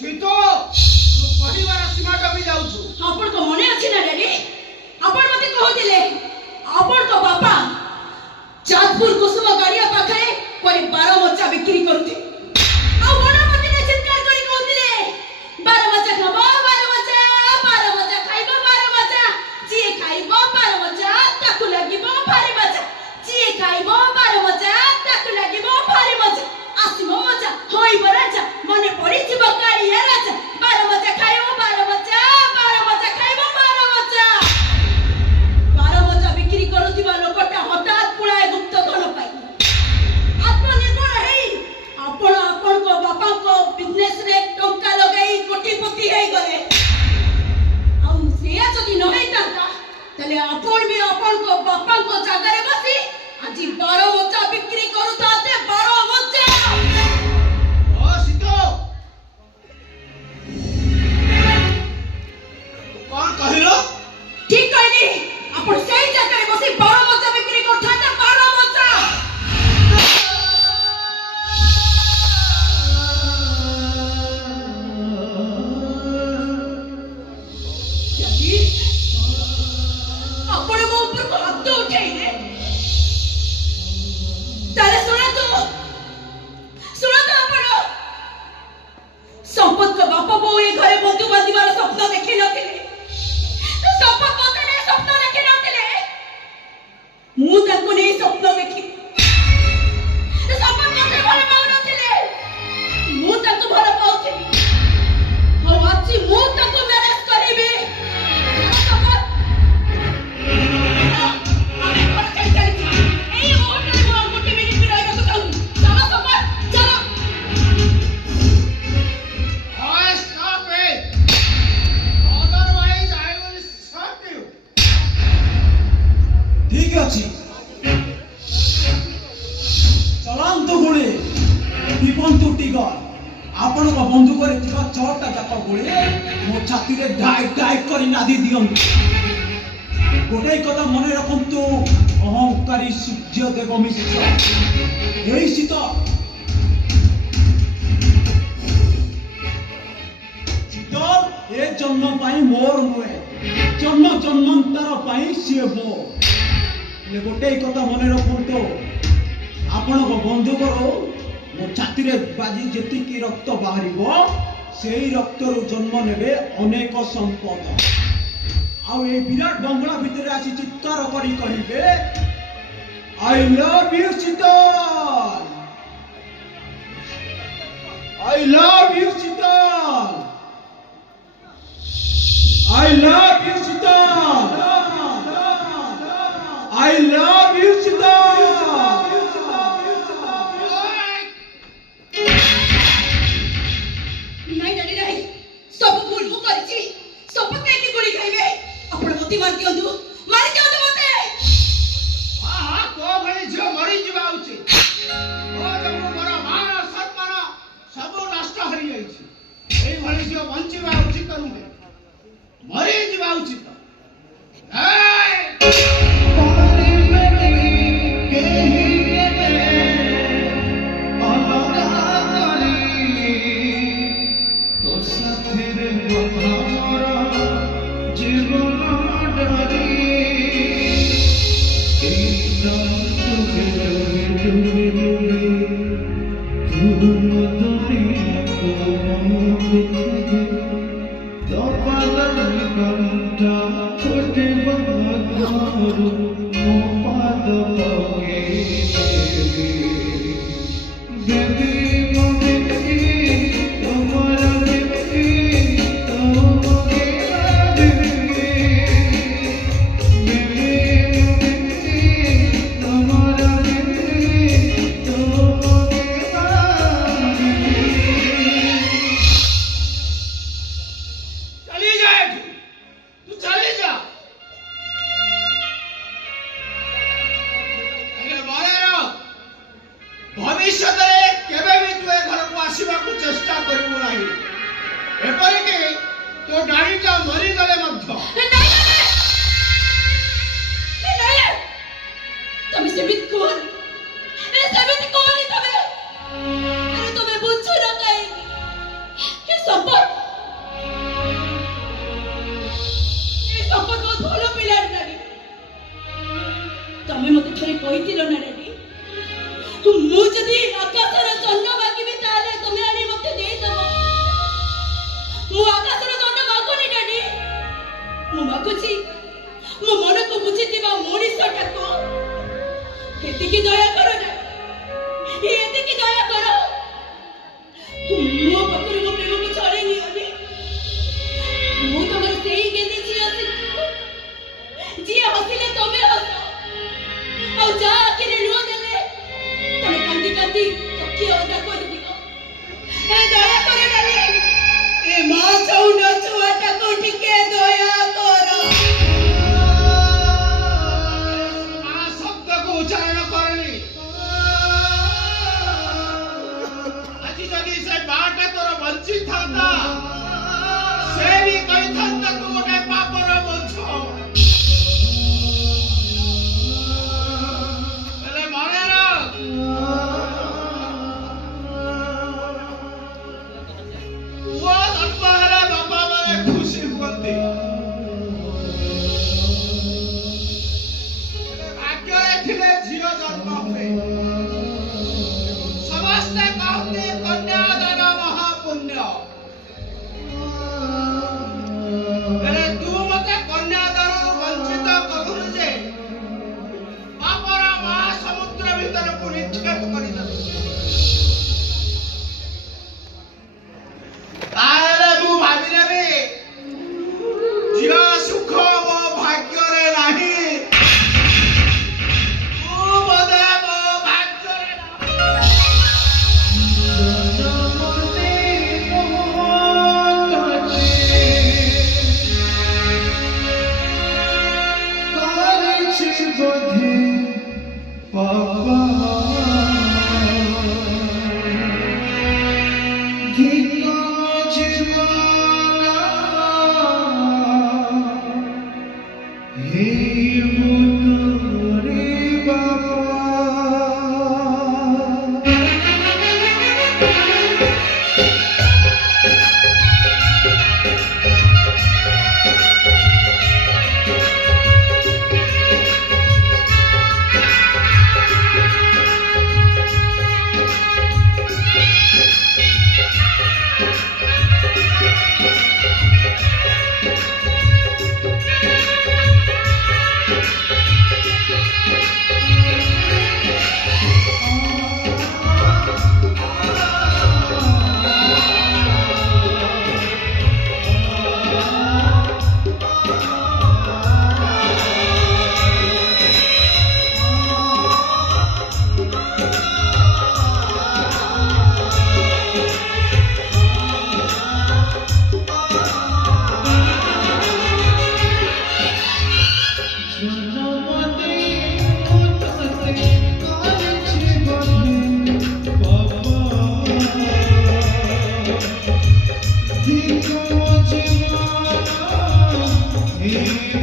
सीतो परिवार सीमा टपी जाउछु आपण को मने अछि ना डैडी आपण मते कहथिले आपण को बापा चाँदपुर कुसुम गाड़िया पाखरे कोई 12 मच्चा बिक्री करते आ बड़ा मते ने चित्कार करी कहथिले 12 मच्चा खाबो 12 मच्चा खाइबो 12 मच्चा जी खाइबो 12 मच्चा ताकु लागिबो भारी मच्चा जी खाइबो 12 मच्चा ताकु लागिबो भारी मच्चा आसीबो मच्चा होइबो राजा मने पड़ी जीव गाड़िया राजा 12 मच्चा खाइबो 12 मच्चा खाइबो 12 मच्चा 12 मच्चा बिक्री करूथिबा लोकटा हठात पुळाए गुप्त धन पाई आत्मनिर्भर हेई आपण आपण को बापा को बिजनेस रे टंका लगाई कोटीपति हेई गले आ सेया जदी न हेइताता तले आपण भी आपण को बापा को जागा रे बसी आजी 12 मच्चा बिक्री करूताते 12 मच्चा ओ सीतो कौन कहिलो ठीक कहली आपण सेई जागा रे बसी 12 मच्चा बिक्री करथाते 12 मच्चा यदि आपण मो ऊपर को हाथ उठाइले ताले सुना तो आपण संपत को बापा बो ए घरे बंधु बांधिबार स्वप्न देखि नथिले तो संपत मते ने स्वप्न देखि नथिले मु ताको नै स्वप्न देखि तो संपत मते भले पाउ नथिले मु ताको भले पाउथिली हो आछि मु ताको मैनेज करिबे संपत आमे घर चल चली एई होटल को गोटे मिनिट भी रहबा को चाहू चलो संपत चलो ओए stop it otherwise I will shot you ठीक अछि चलांतु गुळे दीपंतु टिगर आपण को बंदूक रे थिबा चौटा जाक गुळे मो छाती रे डाइक डाइक करी नादी दियंतु गोटे कथा मने रखंतु अहंकारी सूर्य देव मिश्र एई सीता शीतल ए जन्म पाई मोर नुए जन्म जन्मांतर पाई सिए मो ले गोटे कथा मने रखंतु आपण को बंदूक रो मो छाती रे बाजी जेति की रक्त बाहरिबो सेई रक्त रो जन्म नेबे अनेक संपद आउ ए विराट बंगला भितर आसी चित्कार करी कहिबे I love you Sheetal I love you Sheetal I love you Sheetal I love you Sheetal नहीं डैडी नहीं सब भूल मु करछि सब के गोली खाइबे आपण मती मार दियंतु मते हां हां तो भली जो मरी जीवा उचित ओ जब मोर मान सम्मान सब नष्ट होई जाईछि एई भली जो बंचिवा उचित नुहे मरी जीवा उचित तो डाणीटा मरी गले मध्य तुम सेमित कोन ए सेमित कोन तमे अरे तुम्हें बुझो ना कहीं ये सब କହିଥିଲ ନା ଡାଡି ମୁଁ ଯଦି ଆକାଶର ଚଣ୍ଡ ମାଗିବି ତାହେଲେ ତମେ ଆଣି ମତେ ଦେଇଦବ। ମୁଁ ଆକାଶର ଚଣ୍ଡ ମାଗୁନି ଡାଡି, ମୁଁ ମାଗୁଛି ମୋ ମନକୁ ବୁଝିଥିବା ମଣିଷଟାକୁ। ଏତିକି ଦୟା କର ଡାଡି, ଏତିକି ଦୟା କର। ମୋ ପାଖରୁ ମୋ ପ୍ରେମକୁ ଛଡ଼େଇ ନିଅନି। ମୁଁ ତମର ସେଇ ଗେଲି ଝିଅ ସିଦ୍ଧୁ, ଯିଏ ହସିଲେ ତମେ ହସ, ଆଉ ଯାହା ଆଖିରେ ଲୁହ ଦେଲେ ତମେ କାନ୍ଦି କାନ୍ଦି ତକିଆ ଓଦା କରିଦିଅ। ଦୟା କର ଡାଲି, ଏ ମା ଚାହୁଁନ ଛୁଆଟାକୁ ଟିକେ ଦୟା କର। ମା ଶବ୍ଦକୁ ଉଚ୍ଚାରଣ କରେନି। ଆଜି ଯଦି ସେ ମାଟା ତୋର ବଞ୍ଚିଥାନ୍ତା, ସେ ବି କହିଥାନ୍ତା ତୁ ଗୋଟେ ପାପର ବୋଝ। ହେଲେ ମନେ ରଖ, ପୁଅ ଜନ୍ମ ହେଲେ ବାପା ମାନେ ଖୁସି ହୁଅନ୍ତି, ହେଲେ ଭାଗ୍ୟରେ ଥିଲେ ଝିଅ ଜନ୍ମ ହୁଏ। ସମସ୍ତେ କହନ୍ତି କନ୍ୟାଦାନ ମହାପୁଣ୍ୟ, ହେଲେ ତୁ ମତେ କନ୍ୟାଦାନରୁ ବଞ୍ଚିତ କରୁଛୁ ଯେ ପାପର ମହାସମୁଦ୍ର ଭିତରକୁ ନିକ୍ଷେପ କରିଦେଲୁ। ତାହେଲେ ମୁଁ ଭାବିନେବି ଝିଅ ସୁଖ ମୋ ଭାଗ୍ୟରେ ନାହିଁ, ତୁ ବୋଧେ ମୋ ଭାଗ୍ୟରେ He